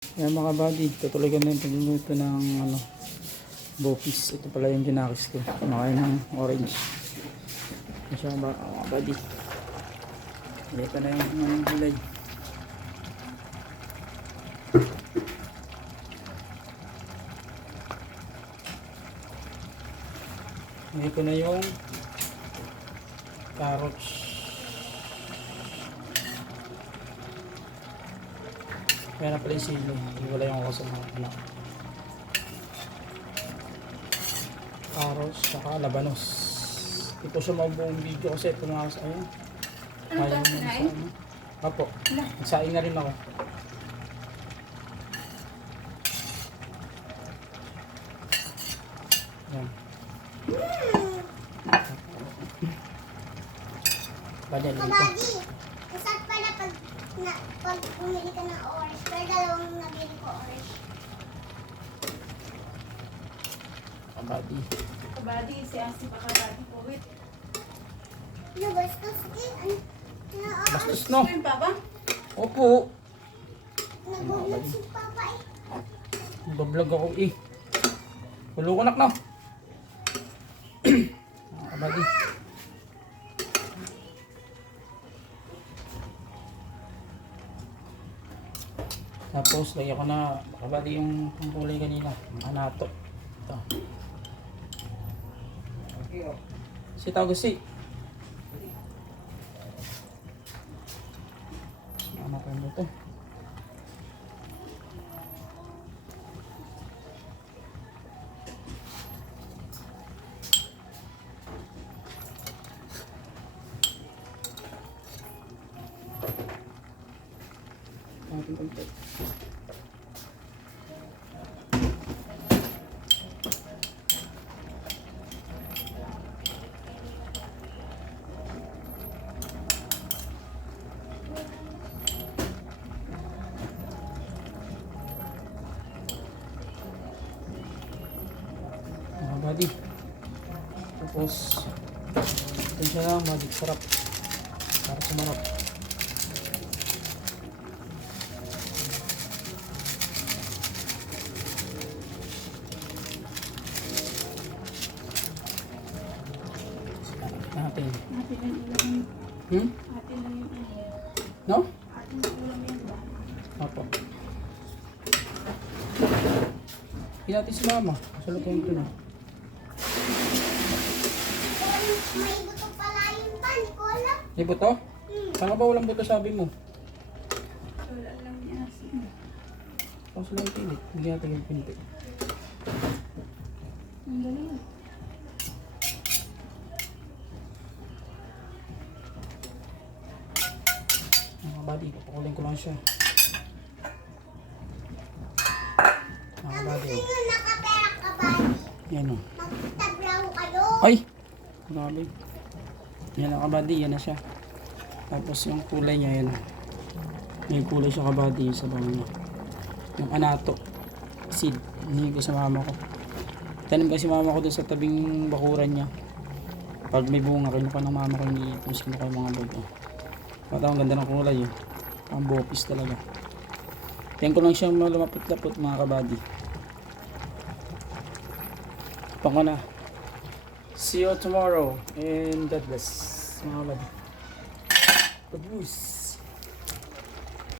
Ayan mga buddy, tutuloy ko na yung pagluluto ng bopis. Ito pala yung ginakis ko. Kumakain ng orange. Ayan siya mga buddy. Ito na yung gulay. Ito na yung carrots. Kaya na pala yung sili. Wala yung ako sa mga anak. Carrots, saka labanos. Ito siya mabuong video kasi ito na sa ayun. Ano ba? Kinain? Apo. Nagsaing na rin ako. Yan. Badyan dito. Kabady, masarap pala pag bumili ka ng orange. Pero dalawang nabili ko orange. Kabady. Kabady, si Asi pa kabady po. Wait. Nabastos din. Bastos no? Stream pa ba? Opo. Nag-vlog si Papa eh. Nag-vlog ako eh. Hulo ko nak no. Kabady. Tapos lagyan ko na kabady yung kulay kanina. Ang anato. Ito. Si tawag si. Ano pa yun ito? Ating konti. Mga buddy. Tapos ito siya lang, magic sarap. Para sumarap. Natin. Atin lang ulam. Atin lang yung ulam. No? Atin lang ulam yan ba? Apo. Hindi natin si mama. Salutin ko na. May buto pala yun ba? Hindi ko alam. May buto? Saan ba walang buto sabi mo? Wala lang ni Asi. Tapos lang yung pilit. Bigyan natin yung pinti. Ang galing. Mga buddy, papakulin ko lang siya. Mga buddy. Gusto nyo nakaperak kabady? Yan o. Magtablaw kayo. Ay! Grabe. Yan ang kabady, yan na siya. Tapos yung kulay niya, yan. May kulay siya kabady yung sabaw niya. Yung anato. Seed. Hinihingi ko sa mama ko. Tanim kasi mama ko doon sa tabing bakuran niya. Pag may bunga, kinuha ng mama ko hindi tapos kinuha yung mga bago. At ang ganda ng kulay yun. Ang bopis talaga. Tingnan ko lang siyang malumapot-lapot mga kabady. Pang ko na. See you tomorrow and God bless mga kabady. Pag-bus.